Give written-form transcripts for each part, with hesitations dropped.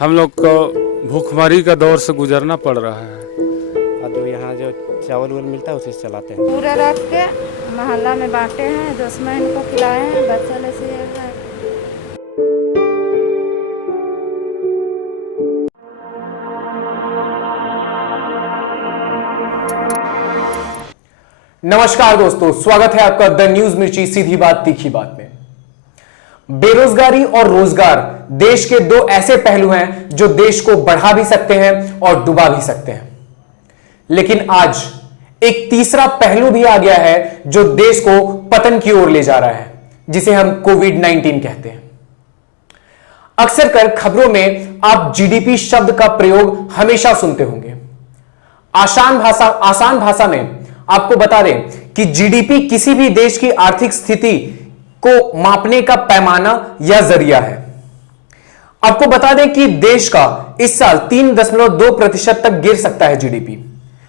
हम लोग को भूखमरी का दौर से गुजरना पड़ रहा है। तो यहाँ जो चावल वावल मिलता है उसी से चलाते हैं। पूरा रख के मोहल्ला में बांटे हैं, 10 महीने को खिलाए हैं, बच्चा ले से है। नमस्कार दोस्तों, स्वागत है आपका द न्यूज मिर्ची सीधी बात तीखी बात में। बेरोजगारी और रोजगार देश के दो ऐसे पहलू हैं जो देश को बढ़ा भी सकते हैं और डुबा भी सकते हैं। लेकिन आज एक तीसरा पहलू भी आ गया है जो देश को पतन की ओर ले जा रहा है, जिसे हम कोविड-19 कहते हैं। अक्सर कर खबरों में आप जीडीपी शब्द का प्रयोग हमेशा सुनते होंगे। आसान भाषा में आपको बता दें कि जीडीपी किसी भी देश की आर्थिक स्थिति को मापने का पैमाना या जरिया है। आपको बता दें कि देश का इस साल 3.2% तक गिर सकता है जीडीपी।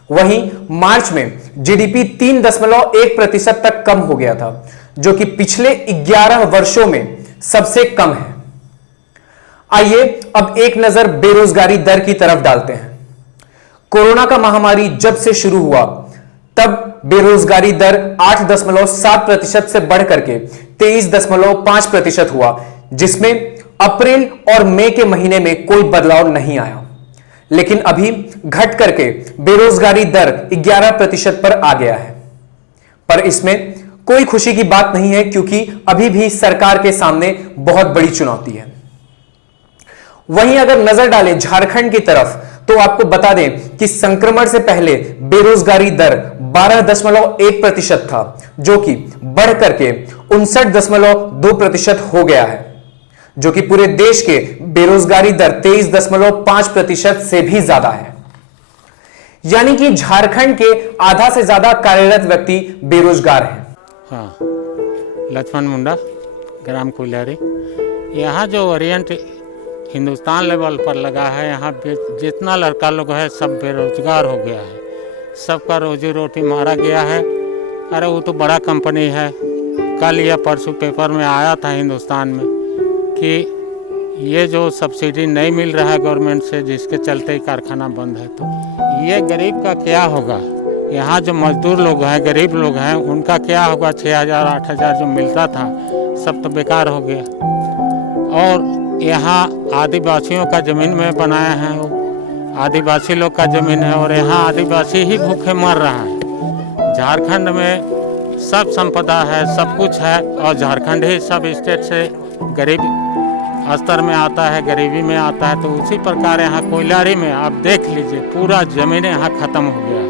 वहीं मार्च में जीडीपी 3.1% तक कम हो गया था, जो कि पिछले 11 वर्षों में सबसे कम है। आइए अब एक नजर बेरोजगारी दर की तरफ डालते हैं। कोरोना का महामारी जब से शुरू हुआ तब बेरोजगारी दर 8.7% से बढ़कर के 23.5% हुआ, जिसमें अप्रैल और मई के महीने में कोई बदलाव नहीं आया। लेकिन अभी घट करके बेरोजगारी दर 11% पर आ गया है। पर इसमें कोई खुशी की बात नहीं है, क्योंकि अभी भी सरकार के सामने बहुत बड़ी चुनौती है। वहीं अगर नजर डालें झारखंड की तरफ, तो आपको बता दें कि संक्रमण से पहले बेरोजगारी दर 12.1% था, जो कि बढ़ करके 59.2% हो गया है, जो कि पूरे देश के बेरोजगारी दर 23.5% से भी ज्यादा है। यानी कि झारखंड के आधा से ज्यादा कार्यरत व्यक्ति बेरोजगार हैं। हाँ, लक्ष्मण मुंडा, ग्राम कुल्हारी। यहाँ जो ओरिएंट हिंदुस्तान लेवल पर लगा है, यहाँ जितना लड़का लोग है सब बेरोजगार हो गया है, सबका रोजी रोटी मारा गया है। अरे वो तो बड़ा कंपनी है। कल या परसों पेपर में आया था हिंदुस्तान में कि ये जो सब्सिडी नहीं मिल रहा है गवर्नमेंट से, जिसके चलते ही कारखाना बंद है, तो ये गरीब का क्या होगा। यहाँ जो मजदूर लोग हैं, गरीब लोग हैं, उनका क्या होगा। 6,000 8,000 जो मिलता था सब तो बेकार हो गया। और यहाँ आदिवासियों का ज़मीन में बनाया है, वो आदिवासी लोग का ज़मीन है, और यहाँ आदिवासी ही भूखे मर रहा है। झारखंड में सब संपदा है, सब कुछ है, और झारखंड ही सब स्टेट से गरीब स्तर में आता है, गरीबी में आता है। तो उसी प्रकार यहाँ कोयलारी में आप देख लीजिए, पूरा ज़मीन यहाँ ख़त्म हो गया है।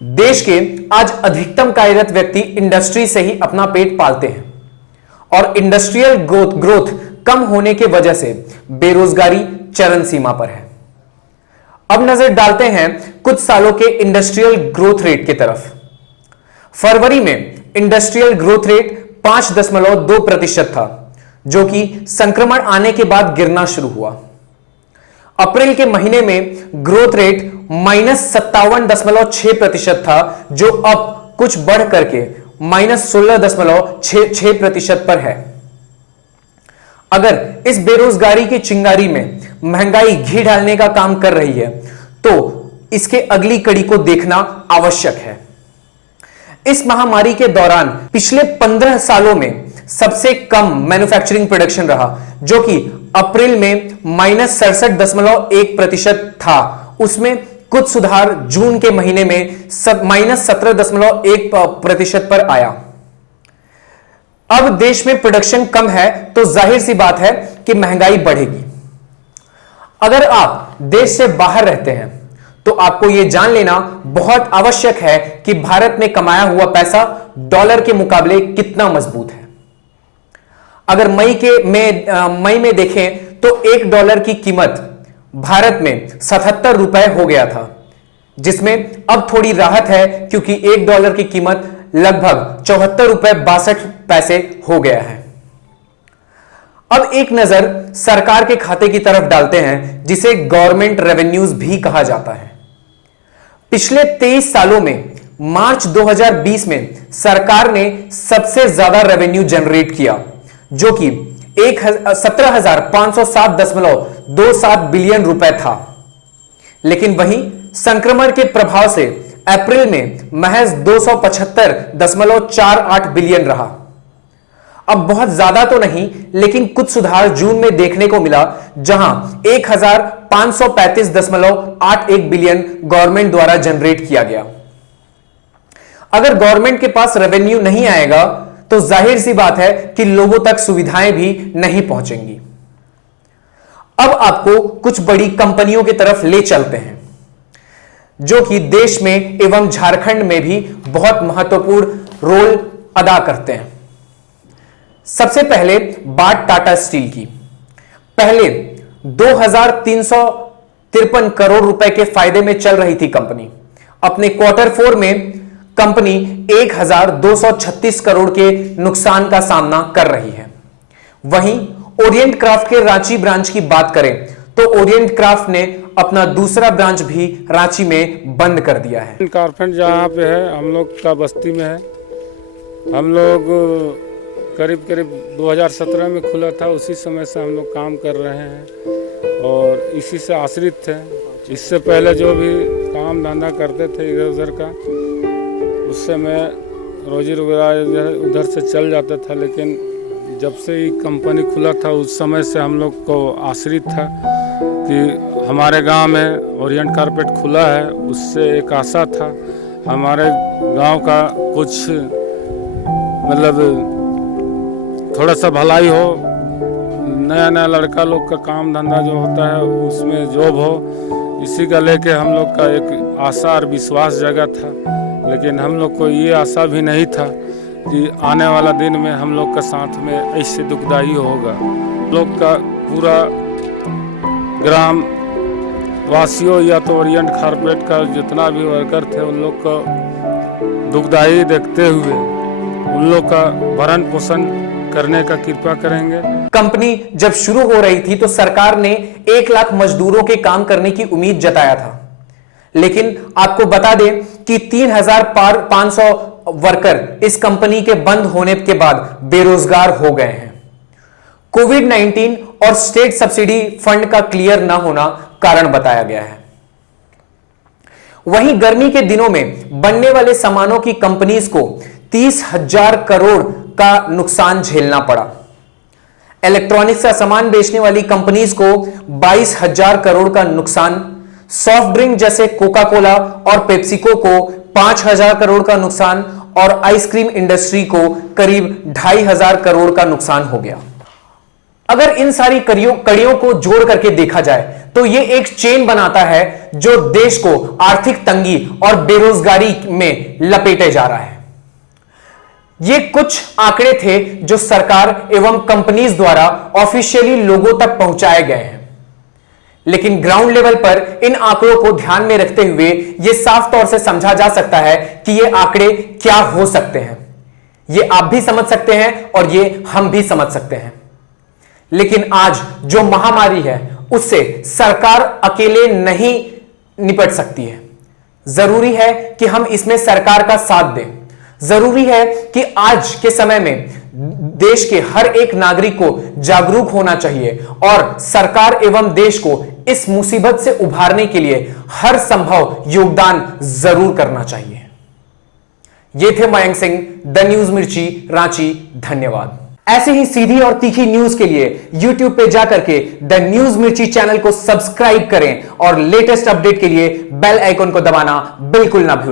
देश के आज अधिकतम कार्यरत व्यक्ति इंडस्ट्री से ही अपना पेट पालते हैं, और इंडस्ट्रियल ग्रोथ कम होने के वजह से बेरोजगारी चरम सीमा पर है। अब नजर डालते हैं कुछ सालों के इंडस्ट्रियल ग्रोथ रेट की तरफ। फरवरी में इंडस्ट्रियल ग्रोथ रेट 5.2% था, जो कि संक्रमण आने के बाद गिरना शुरू हुआ। अप्रैल के महीने में ग्रोथ रेट -57.6% था, जो अब कुछ बढ़ करके -16.6% पर है। अगर इस बेरोजगारी की चिंगारी में महंगाई घी डालने का काम कर रही है, तो इसके अगली कड़ी को देखना आवश्यक है। इस महामारी के दौरान पिछले 15 सालों में सबसे कम मैन्युफैक्चरिंग प्रोडक्शन रहा, जो कि अप्रैल में -67.1% था। उसमें कुछ सुधार जून के महीने में -17.1% पर आया। अब देश में प्रोडक्शन कम है, तो जाहिर सी बात है कि महंगाई बढ़ेगी। अगर आप देश से बाहर रहते हैं, तो आपको यह जान लेना बहुत आवश्यक है कि भारत में कमाया हुआ पैसा डॉलर के मुकाबले कितना मजबूत है। अगर मई में देखें तो $1 की कीमत भारत में 77 रुपए हो गया था, जिसमें अब थोड़ी राहत है, क्योंकि $1 की कीमत लगभग 74 रुपए 62 पैसे हो गया है। अब एक नजर सरकार के खाते की तरफ डालते हैं, जिसे गवर्नमेंट रेवेन्यूज भी कहा जाता है। पिछले 23 सालों में मार्च 2020 में सरकार ने सबसे ज्यादा रेवेन्यू जनरेट किया, जो कि 17,507.27 बिलियन रुपए था। लेकिन वहीं संक्रमण के प्रभाव से अप्रैल में महज 275.48 बिलियन रहा। अब बहुत ज्यादा तो नहीं, लेकिन कुछ सुधार जून में देखने को मिला, जहां 1,535.81 बिलियन गवर्नमेंट द्वारा जनरेट किया गया। अगर गवर्नमेंट के पास रेवेन्यू नहीं आएगा तो जाहिर सी बात है कि लोगों तक सुविधाएं भी नहीं पहुंचेंगी। अब आपको कुछ बड़ी कंपनियों की तरफ ले चलते हैं, जो कि देश में एवं झारखंड में भी बहुत महत्वपूर्ण रोल अदा करते हैं। सबसे पहले बात टाटा स्टील की। पहले 2,353 करोड़ रुपए के फायदे में चल रही थी कंपनी। अपने क्वार्टर 4 में कंपनी 1,236 करोड़ के नुकसान का सामना कर रही है। वहीं ओरिएंट क्राफ्ट के रांची ब्रांच की बात करें तो ओरिएंट क्राफ्ट ने अपना दूसरा ब्रांच भी रांची में बंद कर दिया है। कारपेंट जहाँ पे है हम लोग का बस्ती में है। हम लोग करीब 2017 में खुला था, उसी समय से हम लोग काम कर रहे हैं और इसी से आश्रित थे। इससे पहले जो भी काम धंधा करते थे इधर उधर का, उससे मैं रोजी रोजगार उधर से चल जाता था। लेकिन जब से ये कंपनी खुला था उस समय से हम लोग को आश्रित था कि हमारे गांव में ओरिएंट कारपेट खुला है। उससे एक आशा था हमारे गांव का कुछ मतलब थोड़ा सा भलाई हो, नया नया लड़का लोग का काम धंधा जो होता है उसमें जॉब हो, इसी का लेके हम लोग का एक आशा और विश्वास जगा था। लेकिन हम लोग को ये आशा भी नहीं था कि आने वाला दिन में हम लोग का साथ में ऐसे दुखदाई होगा। लोग का पूरा ग्राम वासियों या तो ओरिएंट कारपेट का जितना भी वर्कर थे उन लोग को दुखदाई देखते हुए उन लोग का भरण पोषण करने का कृपा करेंगे। कंपनी जब शुरू हो रही थी तो सरकार ने 1 लाख मजदूरों के काम करने की उम्मीद जताया था। लेकिन आपको बता दें कि 3,500 वर्कर इस कंपनी के बंद होने के बाद बेरोजगार हो गए हैं। कोविड-19 और स्टेट सब्सिडी फंड का क्लियर ना होना कारण बताया गया है। वहीं गर्मी के दिनों में बनने वाले सामानों की कंपनीज को 30,000 करोड़ का नुकसान झेलना पड़ा। इलेक्ट्रॉनिक्स का सामान बेचने वाली कंपनीज को 22,000 करोड़ का नुकसान, सॉफ्ट ड्रिंक जैसे कोका कोला और पेप्सिको को 5,000 करोड़ का नुकसान और आइसक्रीम इंडस्ट्री को करीब 2,500 करोड़ का नुकसान हो गया। अगर इन सारी कड़ियों को जोड़ करके देखा जाए तो यह एक चेन बनाता है जो देश को आर्थिक तंगी और बेरोजगारी में लपेटे जा रहा है। ये कुछ आंकड़े थे जो सरकार एवं कंपनीज द्वारा ऑफिशियली लोगों तक पहुंचाए गए हैं। लेकिन ग्राउंड लेवल पर इन आंकड़ों को ध्यान में रखते हुए यह साफ तौर से समझा जा सकता है कि ये आंकड़े क्या हो सकते हैं। ये आप भी समझ सकते हैं और ये हम भी समझ सकते हैं। लेकिन आज जो महामारी है उससे सरकार अकेले नहीं निपट सकती है। जरूरी है कि हम इसमें सरकार का साथ दें। जरूरी है कि आज के समय में देश के हर एक नागरिक को जागरूक होना चाहिए और सरकार एवं देश को इस मुसीबत से उभारने के लिए हर संभव योगदान जरूर करना चाहिए। ये थे मयंक सिंह, द न्यूज मिर्ची, रांची। धन्यवाद। ऐसे ही सीधी और तीखी न्यूज के लिए YouTube पे जाकर के द न्यूज मिर्ची चैनल को सब्सक्राइब करें और लेटेस्ट अपडेट के लिए बेल आइकन को दबाना बिल्कुल ना भूलें।